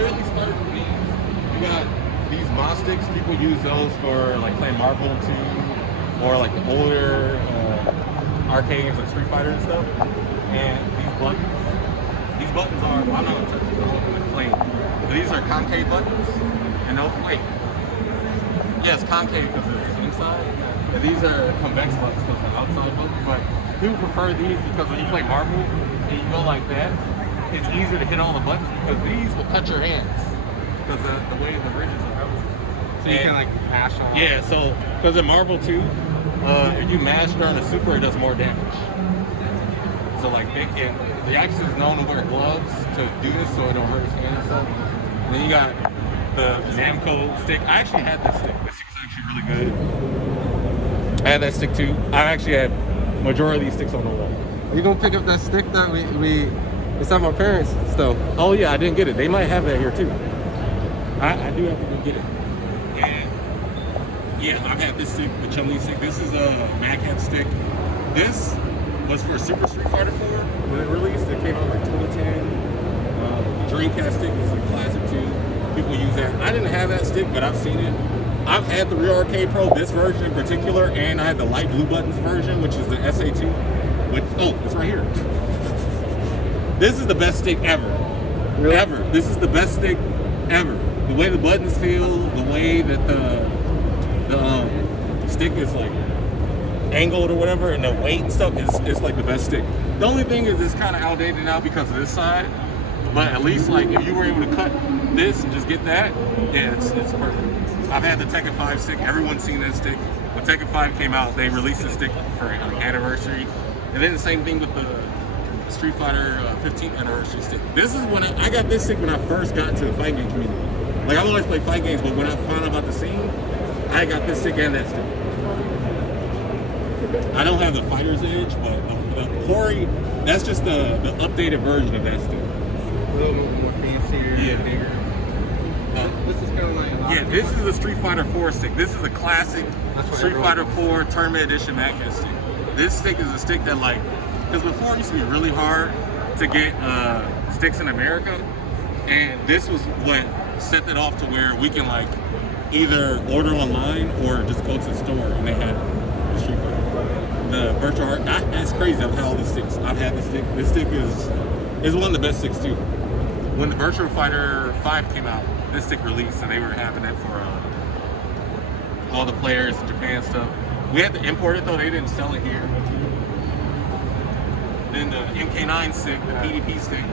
literally started from these. You got these Moss sticks. People use those for like playing Marvel too, or like the older arcades like Street Fighter and stuff. And these buttons are. Well, I'm not gonna touch it. I'm looking at the plane. But these are concave buttons. And those wait. Yes, concave because it's inside. And these are convex buttons because they're outside buttons. But people prefer these because when you play Marvel and you go like that, it's easier to hit all the buttons because these will cut your hands because the way the ridges are. So you can like mash on. Yeah, so because in Marvel 2, if you mash during a super, it does more damage. So like the Axe is known to wear gloves to do this so it don't hurt his hand and stuff. And then you got the Namco stick. I actually had this stick. This stick is actually really good. I had that stick too. I actually had majority of these sticks on the wall. You gonna pick up that stick that it's at my parents' still. Oh yeah, I didn't get it. They might have that here too. I do have to go get it. And yeah, I've had this stick, the Chun-Li stick. This is a Maghead stick. This was for Super Street Fighter 4 when it released. It came out like 2010. Dreamcast stick is a classic too. People use that. I didn't have that stick, but I've seen it. I've had the Real Arcade Pro, this version in particular, and I had the light blue buttons version, which is the SA2. Which, oh, it's right here. This is the best stick ever. Really? Ever. This is the best stick ever. The way the buttons feel, the way that the stick is like angled or whatever, and the weight and stuff is like the best stick. The only thing is it's kind of outdated now because of this side, but at least like if you were able to cut this and just get that, yeah, it's perfect. I've had the Tekken 5 stick. Everyone's seen that stick. When Tekken 5 came out, they released the stick for an anniversary, and then the same thing with the Street Fighter 15th anniversary stick. This is when I got this stick when I first got to the fight game community. Like I've always played fight games, but when I found out about the scene, I got this stick and that stick. I don't have the Fighter's Edge, but the Hori, that's just the updated version of that stick. A little bit more fancier, yeah, bigger. This is kind of like yeah. This is a Street Fighter 4 stick. This is a classic Street Fighter 4 Tournament Edition Maghead stick. This stick is a stick that like, because before it used to be really hard to get sticks in America, and this was what set it off to where we can like either order online or just go to the store and they had the Street Fighter. The virtual art, it's crazy. I've had all these sticks. I've had this stick. This stick is one of the best sticks too. When the Virtual Fighter 5 came out, this stick released, and they were having it for all the players in Japan and stuff. We had to import it though; they didn't sell it here. Then the MK9 stick, the PDP stick,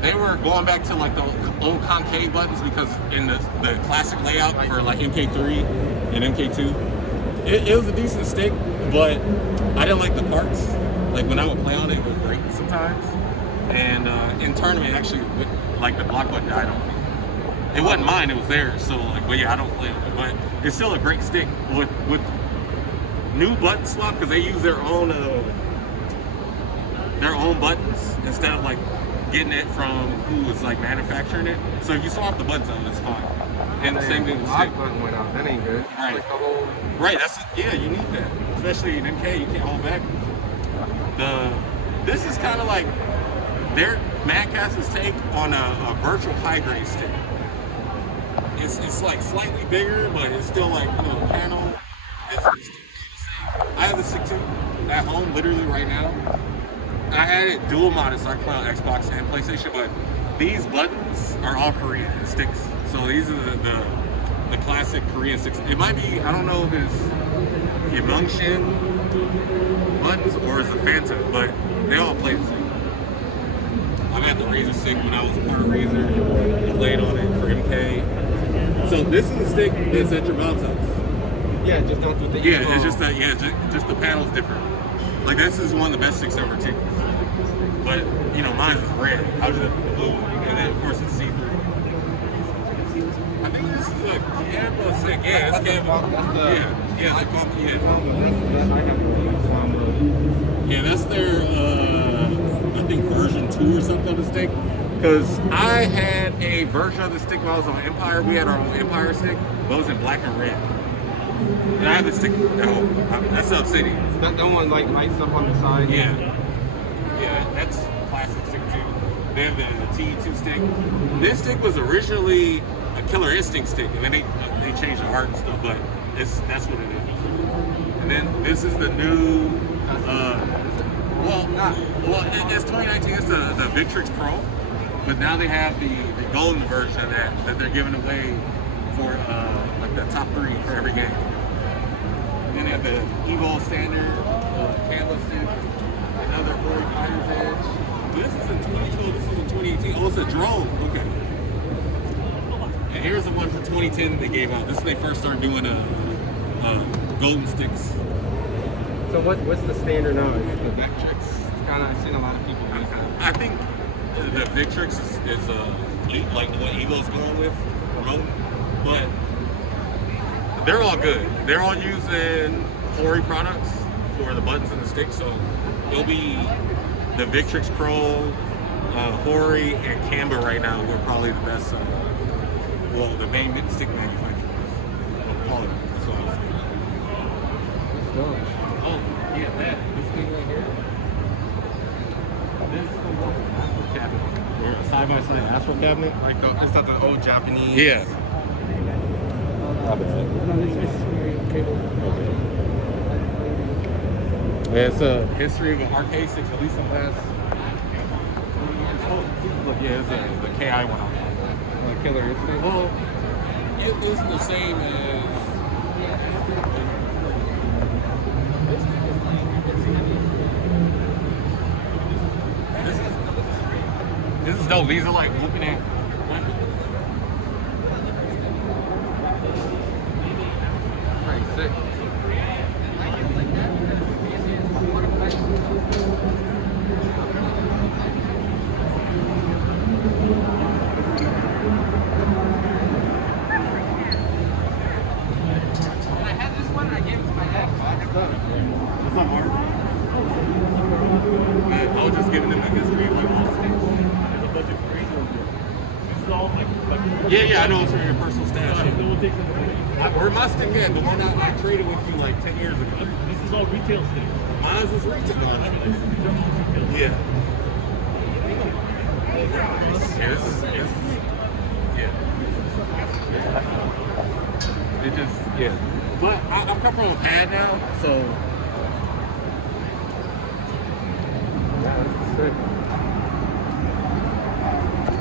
they were going back to like the old concave buttons because in the classic layout for like MK3 and MK2, it was a decent stick, but I didn't like the parts. Like when I would play on it, it would break sometimes. And in tournament, actually, like the block button died on me. It wasn't mine; it was theirs. So like, but yeah, I don't play on it. But it's still a great stick with new button swap because they use their own buttons instead of like getting it from who was like manufacturing it. So if you swap the buttons out, it's fine. And the same thing with the stick. Button went out. That ain't good. Right. Like the whole... Right. Yeah. You need that, especially in MK. You can't hold back. This is kind of like their Madcast's take on a virtual high grade stick. It's like slightly bigger, but it's still like the panel. It's still kind of the same. I have the stick too at home, literally right now. I had it dual modded so I can play on Xbox and PlayStation, but these buttons are all Korean sticks. So these are the classic Korean sticks. It might be, I don't know if it's Yamungshin buttons or it's a Phantom, but they all play the same. I've had the Razor stick when I was a part of Razor. I played on it for MK. So this is the stick that's at your mom's house. Yeah, just don't do the Yeah, EVO. it's just that, just the panel's different. Like this is one of the best sticks ever too. But, you know, mine is red. I was just the blue one. And then, of course, it's see-through. I think this is a Canva stick. Yeah, it's Canva. Yeah, it's called, yeah, that's their, I think, version 2 or something of the stick. Because I had a version of the stick when I was on Empire. We had our own Empire stick, but it was in black and red. And I have the stick at home. That's the Obsidian. That one like lights up on the side. Yeah. Yeah, that's classic stick too. They have the T2 stick. This stick was originally a Killer Instinct stick, and then they changed the art and stuff, but that's what it is. And then this is the new, it's 2019, it's the Victrix Pro, but now they have the golden version of that they're giving away for like the top 3 for every game. And then they have the EVO standard canvas stick, another 45's edge. This is in 2012, this is in 2018. Oh, it's a drone. Okay. And here's the one for 2010 they gave out. This is when they first started doing golden sticks. So what's the standard now? Is it the Victrix? I've seen a lot of people use that. I think the Victrix is like what Eagle's going with, promoting, but they're all good. They're all using Hori products for the buttons and the sticks, so it'll be the Victrix Pro, Hori, and Canva right now. We're probably the best. The main stick manufacturers. Call it. That's what I was saying. Oh, yeah, this thing right here. This is the Astro cabinet. Or a side-by-side Astro cabinet. Like is that the old Japanese? Yeah. Not bad. It's a history of an arcade stick, at least some last. Oh, look, yeah, it's the KI one. Like Killer Instinct? Well, it was the same as. This is dope. These are like looking at. Pretty sick. What's up, Mark? I was just giving them the history of like all the states. Yeah, I know it's for your personal stash. Where my stick at? The one I traded with you like 10 years ago. This is all retail sticks. Mine was retail. Yeah. Yeah, this is yeah. It just, yeah. But I'm coming from a pad now, so. Yeah, that's sick.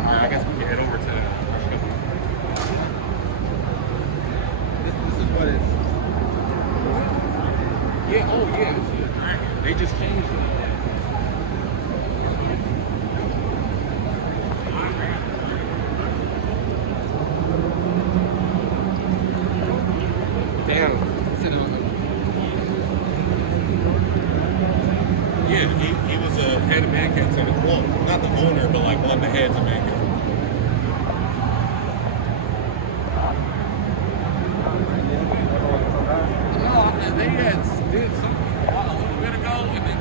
Alright, I guess we can head over to This is what it's. Yeah, oh yeah, this is the Dragon. They just changed it. Damn. Yeah, he was a head of Man Cat team. Well, not the owner, but like one of the heads of Man Cat. They had did something a little bit ago, and then